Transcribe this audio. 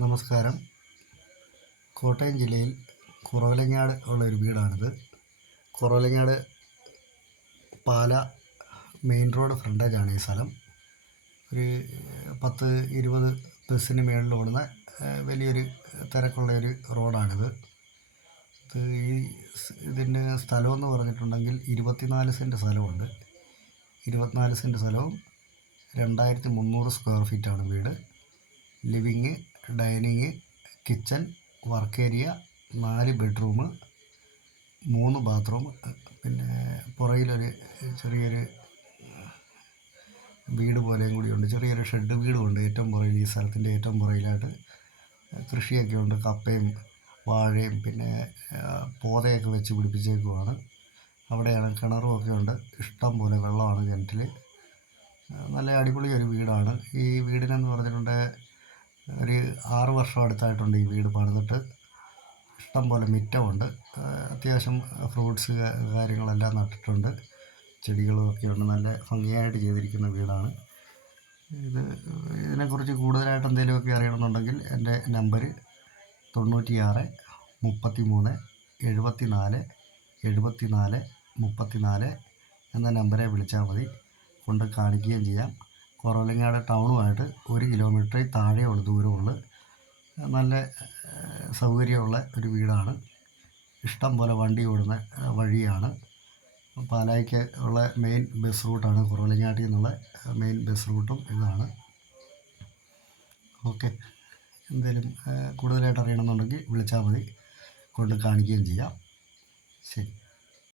നമസ്കാരം. കോട്ടയം ജില്ലയിൽ കുറവലങ്ങാട് ഉള്ളൊരു വീടാണിത്. കുറവലങ്ങാട് പാല മെയിൻ റോഡ് ഫ്രണ്ടേജാണ് ഈ സ്ഥലം. ഒരു 10-20 ബസ്സിന് മുകളിൽ ഓടുന്ന വലിയൊരു തിരക്കുള്ളൊരു റോഡാണിത്. ഇതിൻ്റെ സ്ഥലമെന്ന് പറഞ്ഞിട്ടുണ്ടെങ്കിൽ 24 സെൻറ്റ് സ്ഥലമുണ്ട്. 24 സെൻറ്റ് സ്ഥലവും 2300 സ്ക്വയർ ഫീറ്റാണ് വീട്. Living, dining, kitchen, work area, 4 bedroom, 3 bathroom, പിന്നെ പുറകിലൊരു ചെറിയൊരു വീട് പോലെയും കൂടിയുണ്ട്. ചെറിയൊരു ഷെഡ് വീടുമുണ്ട് ഏറ്റവും പുറകിൽ. ഈ സ്ഥലത്തിൻ്റെ ഏറ്റവും പുറകിലായിട്ട് കൃഷിയൊക്കെ ഉണ്ട്. കപ്പയും വാഴയും പിന്നെ പോതയൊക്കെ വെച്ച് പിടിപ്പിച്ചേക്കുവാണ്. അവിടെയാണ് കിണറും ഒക്കെ ഉണ്ട്. ഇഷ്ടം പോലെ വെള്ളമാണ് കിണറ്റിൽ. നല്ല അടിപൊളി ഒരു വീടാണ്. ഈ വീടിനെന്ന് പറഞ്ഞിട്ടുണ്ടെങ്കിൽ ഒരു 6 വർഷം അടുത്തായിട്ടുണ്ട് ഈ വീട് പണിതിട്ട്. ഇഷ്ടം പോലെ മുറ്റമുണ്ട്. അത്യാവശ്യം ഫ്രൂട്ട്സ് കാര്യങ്ങളെല്ലാം നട്ടിട്ടുണ്ട്. ചെടികളും ഒക്കെയുണ്ട്. നല്ല ഭംഗിയായിട്ട് ചെയ്തിരിക്കുന്ന വീടാണ് ഇത്. ഇതിനെക്കുറിച്ച് കൂടുതലായിട്ട് എന്തെങ്കിലുമൊക്കെ അറിയണമെന്നുണ്ടെങ്കിൽ എൻ്റെ നമ്പർ 96 33 74 74 34 എന്ന നമ്പറെ വിളിച്ചാൽ മതി. കൊണ്ട് കാണിക്കുകയും ചെയ്യാം. കുറവലങ്ങാട് ടൗണുമായിട്ട് 1 കിലോമീറ്റർ താഴെയുള്ള ദൂരമുള്ളൂ. നല്ല സൗകര്യമുള്ള ഒരു വീടാണ്. ഇഷ്ടം പോലെ വണ്ടി ഓടുന്ന വഴിയാണ്. പാലായ്ക്ക് ഉള്ള മെയിൻ ബസ് റൂട്ടാണ്. കുറവലങ്ങാട്ടിൽ നിന്നുള്ള മെയിൻ ബസ് റൂട്ടും ഇതാണ്. ഓക്കെ, എന്തെങ്കിലും കൂടുതലായിട്ട് അറിയണമെന്നുണ്ടെങ്കിൽ വിളിച്ചാൽ മതി. കൊണ്ട് കാണിക്കുകയും ചെയ്യാം. ശരി.